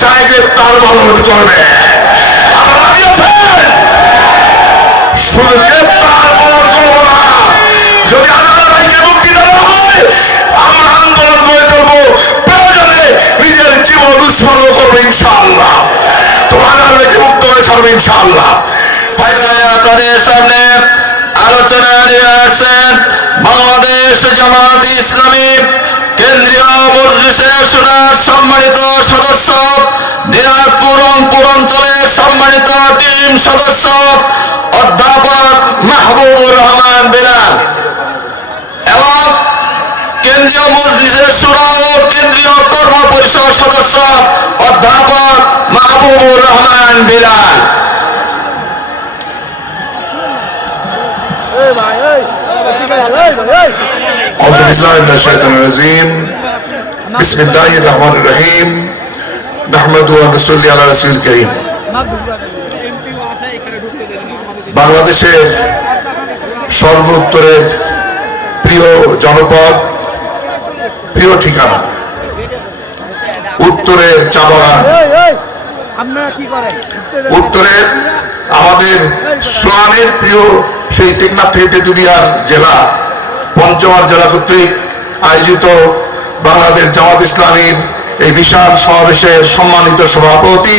চায় যে তার পালন করবে আপনারা রাজি আছেন। শুধু গ্রেপ্তার পালন করব না। যদি আলাদা ভাইকে মুক্তি দেওয়া হয়, আমরা আন্দোলন করে তুলবো প্রয়োজনে নিজের জীবন উৎসর্গ করব ইনশাআল্লাহ। তোমার ভাইকে মুক্ত হয়ে ছাড়বো ইনশাআল্লাহ। ভাইরা আপনাদের বাংলাদেশ জামাত ইসলামী। মজলিসের সুরার সম্মানিত সদস্য দিনাজপুর রংপুর অঞ্চলের সম্মানিত টিম সদস্য অধ্যাপক মাহবুবুর রহমান বিলাল এবং কেন্দ্রীয় মজলিসের সুরা ও কেন্দ্রীয় কর্ম পরিষদ সদস্য অধ্যাপক মাহবুবুর রহমান বিলাল أعوذ بالله من الشيطان الرجيم بسم الله الرحمن الرحيم نحمد ونصلي على رسول الكريم বাংলাদেশের সর্বোত্তরের প্রিয় জনপদ প্রিয় ঠিকানা উত্তরের চা বাগান আপনারা কি করেন উত্তরের আমাদের স্লোয়ানের প্রিয় সেই টেকনাফ থেকে তেতুলিয়ার জেলা পঞ্চগড় জেলা কর্তৃক আয়োজিত বাংলাদেশ জামাত ইসলামীর এই বিশাল সমাবেশের সম্মানিত সভাপতি,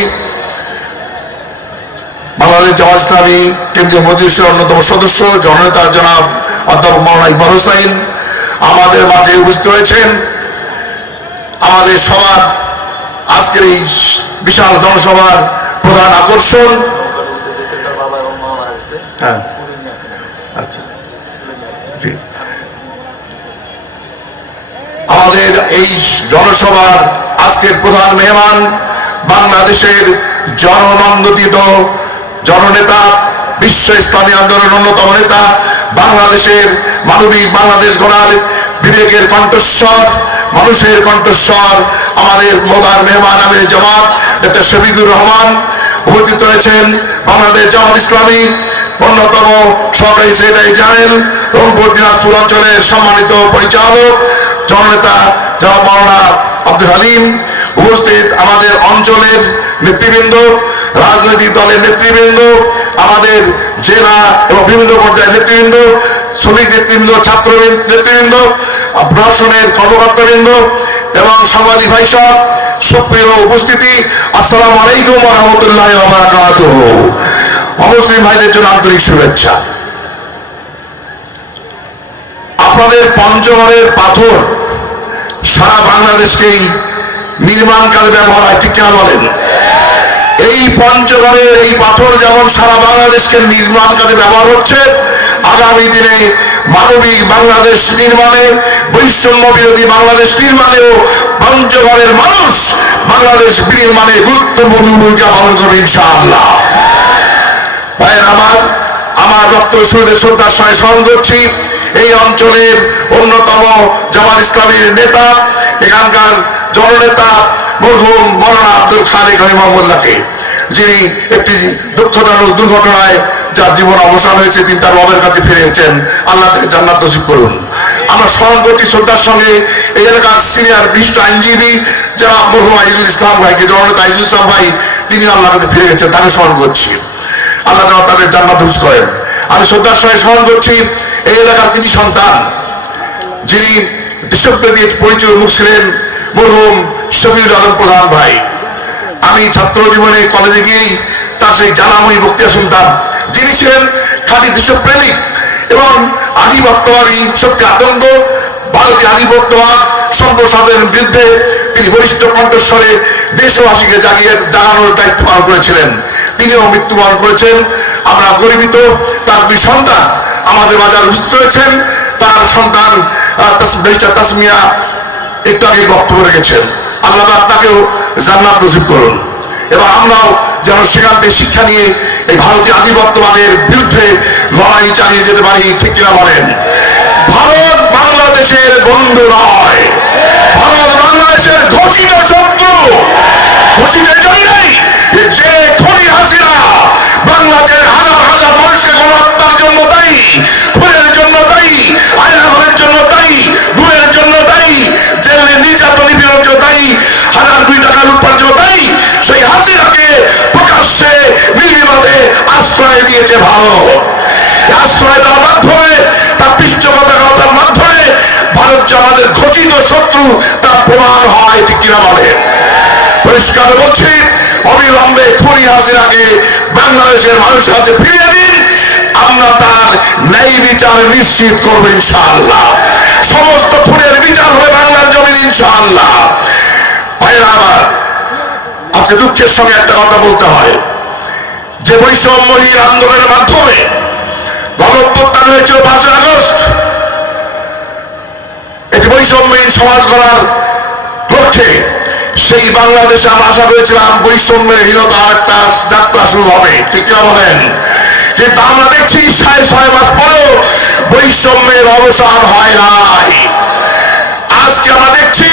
বাংলাদেশ জামাত ইসলামী কেন্দ্রীয় মজলিসের অন্যতম সদস্য, জননেতা জনাব অধ্যাপক মৌলানা ইকবাল হোসাইন। আমাদের মাঝে উপস্থিত হয়েছেন আমাদের সবার আজকের এই বিশাল জনসভার প্রধান আকর্ষণ। হ্যাঁ। আমাদের এই জনসভার আজকের প্রধান মেহমান বাংলাদেশের জননন্দিত জননেতা বিশ্ব ইসলামী আন্দোলনের অন্যতম নেতা, বাংলাদেশের মানবিক বাংলাদেশ গড়ার বিবেকের কণ্ঠস্বর, মানুষের কণ্ঠস্বর, আমাদের প্রধান মেহমান আমির জামাত, ডক্টর শফিকুর রহমান উপস্থিত রয়েছেন বাংলাদেশ জামাত ইসলামী, অন্যতম সরকারি সেক্রেটারি জেনারেল, রংপুর দিনাজপুর অঞ্চলের সম্মানিত পরিচালক জননেতা জনাব মাওলানা আব্দুল হালিম, উপস্থিত আমাদের অঞ্চলের নেতৃবৃন্দ, রাজনৈতিক দলের নেতৃবৃন্দ, আমাদের জেলা এবং বিভিন্ন পর্যায়ের নেতৃবৃন্দ, শ্রমিক নেতৃবৃন্দ ছাত্র নেতৃবৃন্দ, প্রশাসনের কর্মকর্তাবৃন্দ এবং সাংবাদিক ভাই সব সুপ্রিয় উপস্থিতি, আসসালামু আলাইকুম রহমতুল্লাহ অমুসলিম ভাইদের জন্য আন্তরিক শুভেচ্ছা। আপনাদের পঞ্চগড়ের পাথর সারা বাংলাদেশকেই নির্মাণ কাজে ব্যবহার হয়, ঠিক কেনা বলেন? এই পঞ্চগড়ের এই পাথর যেমন সারা বাংলাদেশকে নির্মাণ কাজে ব্যবহার হচ্ছে, আগামী দিনে মানবিক বাংলাদেশ নির্মাণে, বৈষম্য বিরোধী বাংলাদেশ নির্মাণেও পঞ্চগড়ের মানুষ বাংলাদেশ নির্মাণে গুরুত্বপূর্ণ ভূমিকা পালন করবে ইনশাআল্লাহ। ভাইয়ের আমার আমার বক্তব্য শুরুতে শ্রদ্ধার সঙ্গে স্মরণ করছি এই অঞ্চলের অন্যতম জামাত ইসলামীর নেতা, এখানকার জননেতা মরহুম মৌলানা আব্দুল খালিক রহিমামুল্লাহকে যিনি একটি দুঃখজনক দুর্ঘটনায় যার জীবন অবসান হয়েছে, তিনি তার বাবার কাছে ফিরেছেন আল্লাহ তাকে জান্নাত নসিব করুন। আমরা স্মরণ করছি শ্রদ্ধার সঙ্গে, এই এলাকার সিনিয়র বিশিষ্ট আইনজীবী যারা মরহুম আইজুল ইসলাম ভাইকে জননেতা আইজুল ইসলাম ভাই, তিনি আল্লাহ কাছে ফিরে গেছেন তাকে স্মরণ করছি। আল্লাহ তাদের জান্নাত হুজ করেন। আমি শ্রদ্ধার সঙ্গে স্মরণ করছি এই এলাকার কৃতি সন্তান, যিনি দেশপ্রেমীর পরিচয় মুখ ছিলেন মরহুম শফিউল আলম প্রধান ভাই। আমি ছাত্র জীবনে কলেজে গিয়েই তার সেই জানাময়ী বক্তৃতা শুনতাম। যিনি ছিলেন খাঁটি দেশপ্রেমিক এবং আধিপত্যবাদী শক্তি আতঙ্ক, ভারতীয় আধিপত্যবাদ সম্প্রসারণের বিরুদ্ধে তিনি বরিষ্ঠ কণ্ঠস্বরে দেশবাসীকে জাগিয়ে জাগানোর দায়িত্ব পালন করেছিলেন। তিনিও মৃত্যুবরণ করেছেন। আমরা গরিবিত তার দুই সন্তান আমাদের বাজার উপস্থিত হয়েছেন। তার সন্তান তাসমিয়া একটু আগে বক্তব্য রেখেছেন। আল্লাহ তাকেও জান্নাত নসিব করুন। এবং আমরাও যেন সেখান থেকে শিক্ষা নিয়ে এই ভারতীয় আধিপত্যবাদের বিরুদ্ধে লড়াই চালিয়ে যেতে পারি, ঠিক কিনা বলেন? ভারত বাংলাদেশের বন্ধু নয়। ভারত বাংলাদেশের ঘোষিত শত্রু। ঘোষিত যে খনি হাসিনা বাংলাদেশের হাজার হাজার মানুষের আমাদের ঘোষিত শত্রু তা প্রমাণ হয়, ঠিক বলেন পরিষ্কার বলছি, অবিলম্বে খুনি হাসিনাকে বাংলাদেশের মানুষের কাছে ফিরিয়ে দিন। আমরা তার ন্যায় বিচার নিশ্চিত করব ইনশাআল্লাহ। সমস্ত খুনের বিচার হবে বাংলার জমিন ইনশাআল্লাহ। আমার, আজকে দুঃখের সঙ্গে একটা কথা বলতে হয়। যে বৈষম্যহীন আন্দোলনের মাধ্যমে গণপ্রত্যান হয়েছিল পাঁচই আগস্ট একটি বৈষম্যহীন সমাজ গড়ার লক্ষ্যে সেই বাংলাদেশে আমরা আশা করেছিলাম বৈষম্যহীনতা একটা যাত্রা শুরু হবে। ঠিক কিনা বলেন? কিন্তু আমরা দেখছি সাড়ে ছয় মাস পরেও বৈষম্যের অবসান হয় নাই। আজকে আমরা দেখছি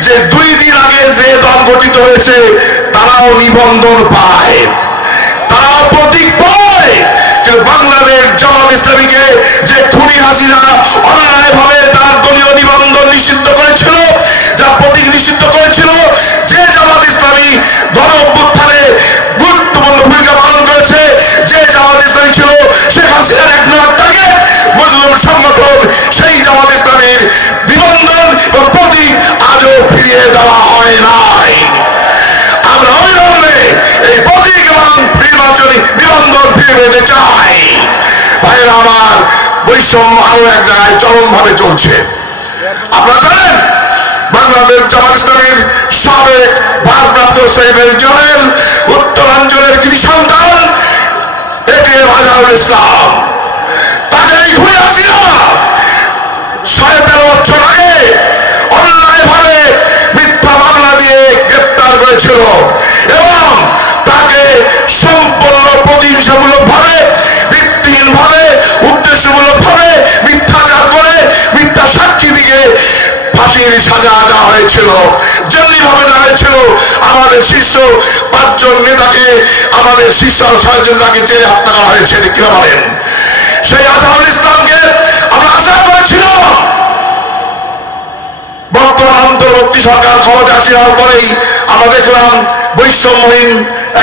যে দুই দিন আগে যে দল গঠিত হয়েছে, তারাও নিবন্ধন পায়। তারাও প্রতীক পায় কিন্তু বাংলাদেশ জামাত ইসলামীকে যে খুনি হয় নাই আমরা এই নির্বাচনী ফিরে পেতে চাই। ভাইরা আমার বৈষম্য আরও এক জায়গায় চরমভাবে চলছে। আপনারা জানেন, বাংলাদেশ জামাত সাবেক ভারপ্রাপ্ত সেক্রেটারি জেনারেল উত্তরাঞ্চলের কৃষি সন্তান এটিএম আজহারুল ইসলাম। এই ঘুরে আসি প্রতিহিংসামূলক ভাবে ভিত্তিহীন ভাবে উদ্দেশ্যমূলক ভাবে মিথ্যাচার করে, মিথ্যা সাক্ষী দিয়ে ফাঁসির সাজা দেওয়া হয়েছিল। জঙ্গি ভাবে দেওয়া হয়েছিল, আমাদের শীর্ষ পাঁচজন নেতাকে, আমাদের শীর্ষ ছয়জন নেতাকে জেলে হত্যা করা হয়েছে কিনা বলেন? সেই আজহারুল ইসলামকে আমরা আশা করেছিলাম। বর্তমান অন্তর্বর্তী সরকার ক্ষমতা আসিবার পরেই আমরা দেখলাম বৈষম্যহীন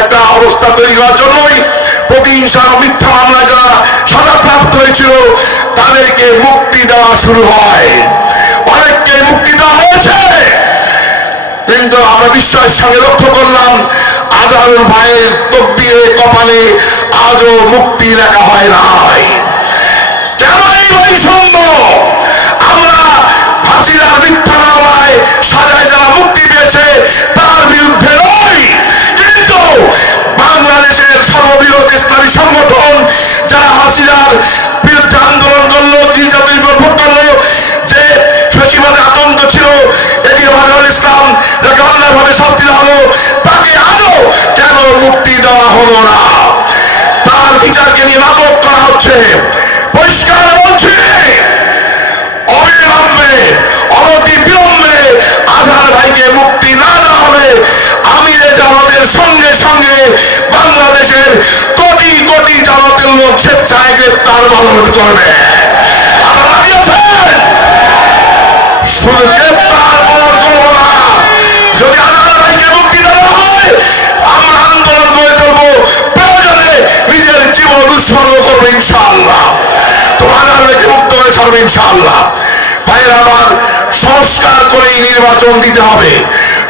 একটা অবস্থা তৈরি হওয়ার জন্যই প্রতিহিংসা মিথ্যা যারা হয়েছিল, তাদেরকে মুক্তি দেওয়া শুরু হয়। অনেককে মুক্তি দেওয়া হয়েছে। কিন্তু আমরা সঙ্গে লক্ষ্য করলাম ভাইয়ের কপালে আজও মুক্তি হয় নাই। কেন এই বৈষম্য। আমরা হাসিনার মিথ্যা মামলায় সাজায় নাটক করা হচ্ছে পরিষ্কার বলছি, অবিলম্বে অনতি বিলম্বে আজহার ভাইকে মুক্তি না দেওয়া হবে আমিরে জামাতের সঙ্গে সঙ্গে বাংলাদেশের কোটি কোটি জামাতের লোক স্বেচ্ছায় গ্রেপ্তার পালন করবে। আপনারা ইনশাআল্লাহ। ভাইরা আমার সংস্কার করে নির্বাচন দিতে হবে।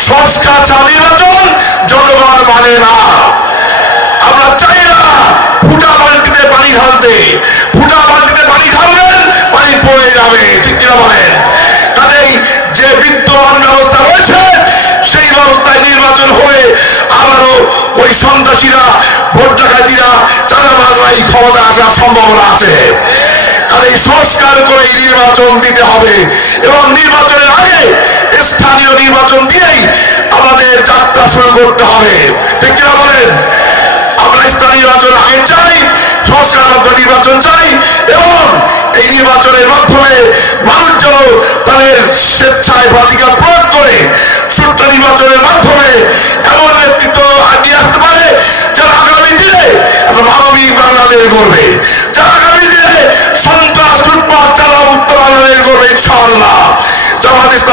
সংস্কার ছাড়া নির্বাচন জনগণ মানে না। আমরা চাই না ফুটা বালতিতে পানি ঢালতে। ফুটা বালতিতে পানি ঢালবেন পানি পড়ে যাবে, ঠিক কিনা বলেন? কাজেই যে বিদ্যমান ব্যবস্থা রয়েছে, সেই ব্যবস্থায় নির্বাচন হলে আবারও ওই সন্ত্রাসীরা, ভোট ডাকাতিরা, চাঁদাবাজরাই ক্ষমতা আসার সম্ভাবনা আছে। আর সংস্কার করে নির্বাচন দিতে হবে। এবং নির্বাচনের আগে স্থানীয় নির্বাচন দিয়েই আমাদের যাত্রা শুরু করতে হবে। ঠিক কিনা বলেন? আমরা স্থানীয় নির্বাচন আগে চাই সংস্কারবদ্ধ নির্বাচন চাই, এবং এই নির্বাচনের মাধ্যমে মানুষ যেন তাদের স্বেচ্ছায় ভোটাধিকার প্রয়োগ করে সুষ্ঠু নির্বাচনের মাধ্যমে এমন নেতৃত্ব নিয়ে আসতে পারে যারা আগামী দিনে মানবিক বাংলাদেশ গড়বে। যারা ইনশাআল্লাহ জামাত ইসলাম